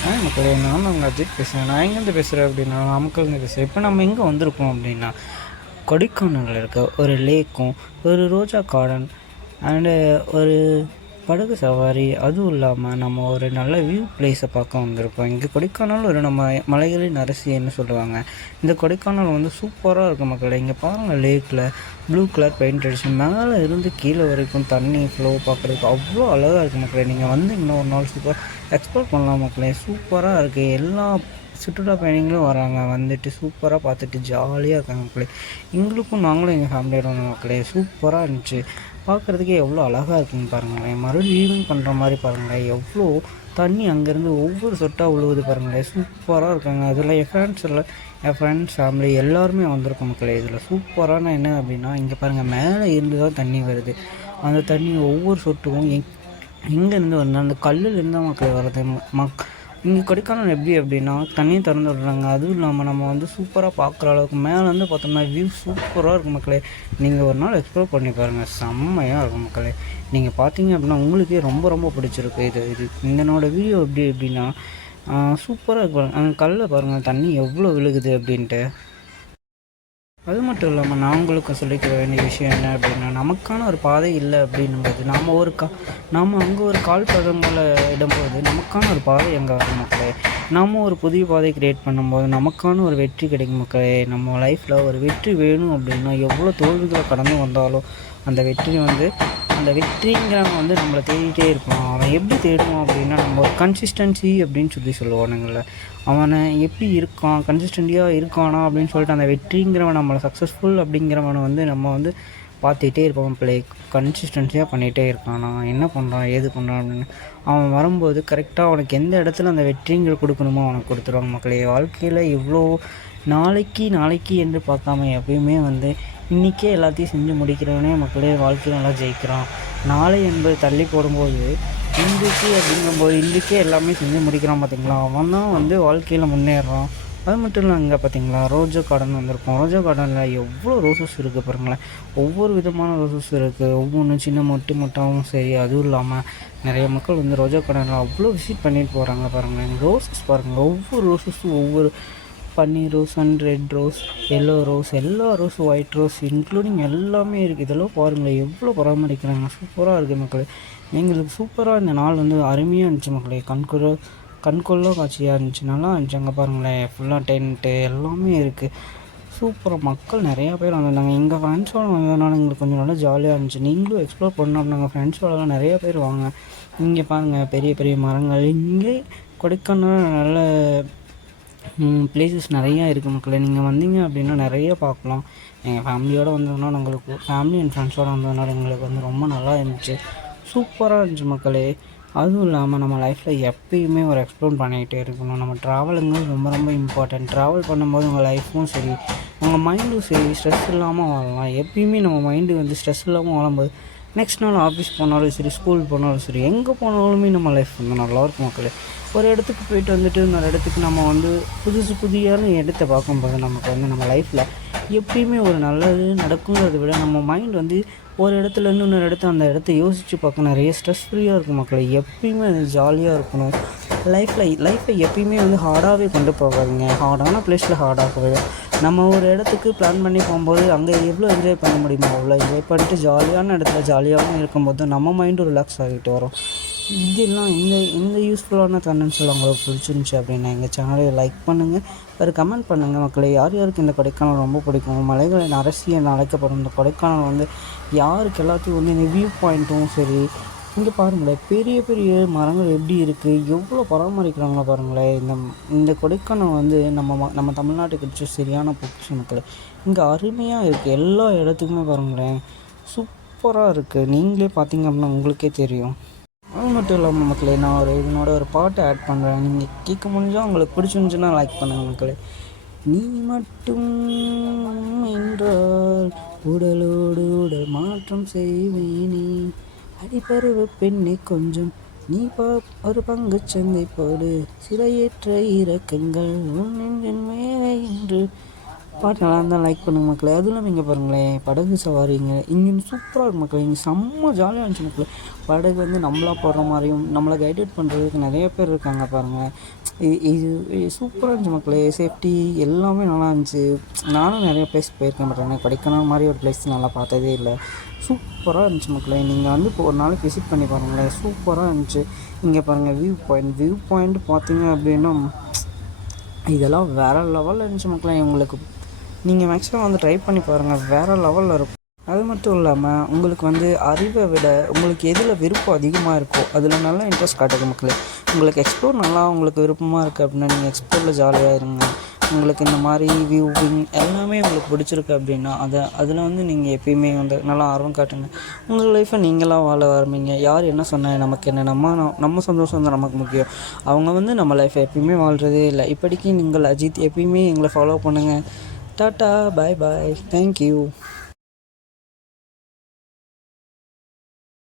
மக்களே, நான் உங்கள் அஜித் பேசுகிறேன். நான் எங்கேருந்து பேசுகிறேன் அப்படின்னா, நாமக்கல்லேருந்து பேசுகிறேன். இப்போ நம்ம எங்கே வந்திருக்கோம் அப்படின்னா, கொடைக்கானலில் இருக்க ஒரு லேக்கும், ஒரு ரோஜா கார்டன் அண்டு ஒரு படகு சவாரி, அதுவும் இல்லாமல் நம்ம ஒரு நல்ல வியூ பிளேஸை பார்க்க வந்திருக்கோம். இங்கே கொடைக்கானல் ஒரு நம்ம மலைகளின் அரசின்னு சொல்லுவாங்க. இந்த கொடைக்கானல் வந்து சூப்பராக இருக்கும் மக்களே. இங்கே பாருங்கள், லேக்கில் ப்ளூ கலர் பெயிண்ட் அடிச்சு மேலே இருந்து கீழே வரைக்கும் தண்ணி ஃப்ளோ பார்க்குறதுக்கு அவ்வளோ அழகாக இருக்குது மக்களே. நீங்கள் வந்து இன்னும் ஒரு நாள் சூப்பர் எக்ஸ்ப்ளோர் பண்ணலாம் மக்களே. சூப்பராக இருக்குது. எல்லா சுற்றுலா பயணிகளும் வராங்க, வந்துட்டு சூப்பராக பார்த்துட்டு ஜாலியாக இருக்காங்க மக்களே. எங்களுக்கும் நாங்களும் எங்கள் ஃபேமிலியோட வந்தோம் மக்களே. சூப்பராக இருந்துச்சு. பார்க்குறதுக்கே எவ்வளோ அழகாக இருக்குங்க பாருங்களேன். மறுபடியும் ஈவினிங் பண்ணுற மாதிரி பாருங்களேன். எவ்வளோ தண்ணி அங்கேருந்து ஒவ்வொரு சொட்டாக விழுவுது பாருங்களேன். சூப்பராக இருக்காங்க. அதில் என் ஃப்ரெண்ட்ஸ் ஃபேமிலி எல்லாருமே வந்திருக்கோம் மக்களே. இதில் சூப்பரான என்ன அப்படின்னா, இங்கே பாருங்கள், மேலே இருந்து தான் தண்ணி வருது. அந்த தண்ணி ஒவ்வொரு சொட்டும் எங்கேருந்து வந்து அந்த கல்லுலேருந்து தான் மக்களே வருது. இங்கே கொடைக்கானல் எப்படி அப்படின்னா, தண்ணியும் திறந்து விடுறாங்க. அதுவும் இல்லாமல் நம்ம வந்து சூப்பராக பார்க்குற அளவுக்கு மேலேருந்து பார்த்தோம்னா வியூ சூப்பராக இருக்கும் மக்களே. நீங்கள் ஒரு நாள் எக்ஸ்ப்ளோர் பண்ணி பாருங்கள், செம்மையாக இருக்கும் மக்களே. நீங்கள் பார்த்தீங்க அப்படின்னா உங்களுக்கே ரொம்ப ரொம்ப பிடிச்சிருக்கு. இது என்னோடய வீடியோ எப்படி எப்படின்னா சூப்பராக இருக்கும். அந்த கல்லை பாருங்கள், தண்ணி எவ்வளோ விழுகுது அப்படின்ட்டு. அது மட்டும் இல்லாமல் நான் உங்களுக்கு சொல்லிக்க வேண்டிய விஷயம் என்ன அப்படின்னா, நமக்கான ஒரு பாதை இல்லை அப்படின்னும்போது நாம் அங்கே ஒரு கால் பதங்களை இடும்போது நமக்கான ஒரு பாதை அங்கே வரும் மக்களே. நம்ம ஒரு புதிய பாதை க்ரியேட் பண்ணும்போது நமக்கான ஒரு வெற்றி கிடைக்கும் மக்களே. நம்ம லைஃப்பில் ஒரு வெற்றி வேணும் அப்படின்னா எவ்வளோ தோல்விகளை கடந்து வந்தாலும் அந்த வெற்றிங்கிறவன் வந்து நம்மளை தேடிகிட்டே இருப்பான். அவன் எப்படி தேடுவான் அப்படின்னா, நம்ம ஒரு கன்சிஸ்டன்சி அப்படின்னு சொல்லுவானுங்கள. அவனை எப்படி இருக்கான், கன்சிஸ்டன்டியாக இருக்கானா அப்படின்னு சொல்லிட்டு அந்த வெற்றிங்கிறவன், நம்மளை சக்ஸஸ்ஃபுல் அப்படிங்கிறவனை வந்து நம்ம வந்து பார்த்துட்டே இருப்பான். கன்சிஸ்டன்சியாக பண்ணிகிட்டே இருக்கானா, என்ன பண்ணுறான், ஏது பண்ணுறான் அப்படின்னு. அவன் வரும்போது கரெக்டாக அவனுக்கு எந்த இடத்துல அந்த வெற்றிங்கிற கொடுக்கணுமோ அவனுக்கு கொடுத்துருவாங்க மக்களே. வாழ்க்கையில் இவ்வளோ நாளைக்கு என்று பார்க்காம எப்பயுமே வந்து இன்றைக்கே எல்லாத்தையும் செஞ்சு முடிக்கிறவனே மக்களே வாழ்க்கையில் நல்லா ஜெயிக்கிறான். நாளை என்பது தள்ளி போடும்போது இன்றைக்கே எல்லாமே செஞ்சு முடிக்கிறான் பார்த்திங்களா, அவன் தான் வந்து வாழ்க்கையில் முன்னேறான். அது மட்டும் இல்லை, அங்கே பார்த்திங்களா ரோஜா கார்டன் வந்திருக்கோம். ரோஜா கார்டனில் எவ்வளோ ரோசஸ் இருக்குது பாருங்களேன். ஒவ்வொரு விதமான ரோசஸ் இருக்குது. ஒவ்வொன்றும் சின்ன மொட்டாகவும் சரி. அதுவும் இல்லாமல் நிறைய மக்கள் வந்து ரோஜா கார்டனில் அவ்வளோ விசிட் பண்ணிட்டு போகிறாங்க பாருங்களேன். ரோசஸ் பாருங்கள், ஒவ்வொரு ரோசஸும் ஒவ்வொரு paneer rose and red rose, yellow rose, எல்லா ரோஸும் ஒயிட் ரோஸ் இன்க்ளூடிங் எல்லாமே இருக்குது. இதெல்லாம் பாருங்களேன் எவ்வளோ பராமரிக்கிறாங்க. சூப்பராக இருக்குது மக்களே. எங்களுக்கு சூப்பராக இந்த நாள் வந்து அருமையாக இருந்துச்சு மக்களே. கண்கொள்ளா காட்சியாக இருந்துச்சு, நல்லா இருந்துச்சு. அங்கே பாருங்களேன், ஃபுல்லாக டென்ட்டு எல்லாமே இருக்குது. சூப்பராக மக்கள் நிறையா பேர் வந்திருந்தாங்க. எங்கள் ஃப்ரெண்ட்ஸோடு வந்ததுனால எங்களுக்கு கொஞ்சம் நல்லா ஜாலியாக இருந்துச்சு. நீங்களும் எக்ஸ்ப்ளோர் பண்ணோம், நாங்கள் ஃப்ரெண்ட்ஸோடலாம் நிறையா பேர் வாங்க. இங்கே பாருங்கள், பெரிய பெரிய மரங்கள். இங்கே கொடைக்கானல் நல்ல பிளேசஸ் நிறையா இருக்குது மக்களே. நீங்கள் வந்தீங்க அப்படின்னா நிறைய பார்க்கலாம். எங்கள் ஃபேமிலியோடு வந்ததுனால எங்களுக்கு, ஃபேமிலி அண்ட் ஃப்ரெண்ட்ஸோடு வந்ததுனால எங்களுக்கு வந்து ரொம்ப நல்லா இருந்துச்சு. சூப்பராக இருந்துச்சு மக்களே. அதுவும் இல்லாமல் நம்ம லைஃப்பில் எப்பயுமே ஒரு எக்ஸ்ப்ளோர் பண்ணிகிட்டே இருக்கணும். நம்ம ட்ராவலுங்க ரொம்ப ரொம்ப இம்பார்ட்டன்ட். ட்ராவல் பண்ணும்போது உங்கள் லைஃப்பும் சரி, உங்கள் மைண்டும் சரி, ஸ்ட்ரெஸ் இல்லாமல் வாழலாம். எப்பயுமே நம்ம மைண்டு வந்து ஸ்ட்ரெஸ் இல்லாமல் வாழும்போது நெக்ஸ்ட் நாள் ஆஃபீஸ் போனாலும் சரி, ஸ்கூல் போனாலும் சரி, எங்கே போனாலுமே நம்ம லைஃப் வந்து நல்லாயிருக்கும் மக்களே. ஒரு இடத்துக்கு போயிட்டு வந்துட்டு இன்னொரு இடத்துக்கு நம்ம வந்து புதியான இடத்தை பார்க்கும்போது நமக்கு வந்து நம்ம லைஃப்பில் எப்பயுமே ஒரு நல்லது நடக்குங்கிறத விட நம்ம மைண்ட் வந்து ஒரு இடத்துலேருந்து இன்னொரு அந்த இடத்த யோசித்து பார்க்க நிறைய ஸ்ட்ரெஸ் ஃப்ரீயாக இருக்கும் மக்களை. எப்பயுமே அது ஜாலியாக இருக்கணும். லைஃப்பை எப்பயுமே வந்து ஹார்டாகவே கொண்டு போகாதுங்க. ஹார்டான ப்ளேஸில் ஹார்டாகவே நம்ம ஒரு இடத்துக்கு பிளான் பண்ணி போகும்போது அங்கே எவ்வளோ என்ஜாய் பண்ண முடியுமோ அவ்வளோ என்ஜாய் பண்ணிட்டு ஜாலியான இடத்துல ஜாலியாகவும் இருக்கும்போது நம்ம மைண்டு ரிலாக்ஸ் ஆகிட்டு வரும். இதெல்லாம் இந்த யூஸ்ஃபுல்லான கண்டென்ட்ஸ் உங்களுக்கு பிடிச்சிருந்துச்சி அப்படின்னா எங்கள் சேனலை லைக் பண்ணுங்கள், வேறு கமெண்ட் பண்ணுங்கள் மக்களே. யார் யாருக்கு இந்த கொடைக்கானல் ரொம்ப பிடிக்கும், மலைகளின் அரசியல் அழைக்கப்படும் இந்த கொடைக்கானல் வந்து யாருக்கு எல்லாத்தையும் வந்து இந்த வியூ பாயிண்ட்டும் சரி. இங்கே பாருங்களேன், பெரிய பெரிய மரங்கள் எப்படி இருக்குது, எவ்வளோ பராமரிக்கிறாங்களா பாருங்களேன். இந்த கொடைக்கானல் வந்து நம்ம தமிழ்நாட்டுக்கு கிடைச்ச சரியான பொக்கிஷம் மக்களே. இங்கே அருமையாக இருக்குது. எல்லா இடத்துக்குமே பாருங்களேன், சூப்பராக இருக்குது. நீங்களே பார்த்தீங்க அப்படின்னா உங்களுக்கே தெரியும். அது மட்டும் இல்லாமல் மக்களே, நான் இதனோட ஒரு பாட்டை ஆட் பண்ணுறேன். நீங்கள் கேட்க முடிஞ்சால் உங்களுக்கு பிடிச்சிருந்துச்சுன்னா லைக் பண்ணுங்கள் மக்களே. நீ மட்டும் என்றால் உடலோடு உடல் மாற்றம் செய்வேனே, அடிப்பருவ பெண்ணை கொஞ்சம் நீ ஒரு பங்கு சந்தை போடு, சிறையேற்ற இறக்கங்கள் உன் நெஞ்சின் மேலே என்று பாட்டு நல்லா இருந்தால் லைக் பண்ணுங்க மக்களே. அதுவும் இல்லாமல் இங்கே பாருங்களேன், படகு சவாரிங்க இங்கே சூப்பராக இருக்கும் மக்களே. இங்கே செம்ம ஜாலியாக இருந்துச்சு மக்களே. படகு வந்து நம்மளா போடுற மாதிரியும் நம்மளை கைடட் பண்ணுறதுக்கு நிறைய பேர் இருக்காங்க பாருங்கள். இது சூப்பராக இருந்துச்சு மக்களே. சேஃப்டி எல்லாமே நல்லா இருந்துச்சு. நானும் நிறைய பிளேஸ் போயிருக்கேன், பட் எனக்கு கொடைக்கானல் மாதிரி ஒரு பிளேஸ் நல்லா பார்த்ததே இல்லை. சூப்பராக இருந்துச்சு மக்களே. நீங்கள் வந்து இப்போ ஒரு நாளைக்கு விசிட் பண்ணி பாருங்களேன், சூப்பராக இருந்துச்சு. இங்கே பாருங்கள் வியூ பாயிண்ட் பார்த்தீங்க அப்படின்னா இதெல்லாம் வேறு லெவலில் இருந்துச்சு மக்களே. உங்களுக்கு நீங்கள் மேக்ஸிமம் வந்து ட்ரை பண்ணி பாருங்கள், வேறு லெவலில் இருக்கும். அது மட்டும் இல்லாமல் உங்களுக்கு வந்து அறிவை விட உங்களுக்கு எதில் விருப்பம் அதிகமாக இருக்கோ அதில் நல்லா இன்ட்ரெஸ்ட் காட்டுது மக்களே. உங்களுக்கு எக்ஸ்ப்ளோர் நல்லா உங்களுக்கு விருப்பமாக இருக்குது அப்படின்னா நீங்கள் எக்ஸ்ப்ளோரில் ஜாலியாக இருங்க. உங்களுக்கு இந்த மாதிரி வியூவிங் எல்லாமே உங்களுக்கு பிடிச்சிருக்கு அப்படின்னா அதில் வந்து நீங்கள் எப்பயுமே வந்து நல்லா ஆர்வம் காட்டுங்க. உங்கள் லைஃப்பை நீங்களாக வாழ ஆரம்பிங்க. யார் என்ன சொன்னால் நமக்கு என்ன, நம்ம சந்தோஷம் தான் நமக்கு முக்கியம். அவங்க வந்து நம்ம லைஃப்பை எப்பயுமே வாழ்கிறதே இல்லை. இப்படிக்கு நீங்கள் அஜித் எப்பயுமே எங்களை ஃபாலோ பண்ணுங்கள். டாட்டா, பாய் பாய், தேங்க்யூ.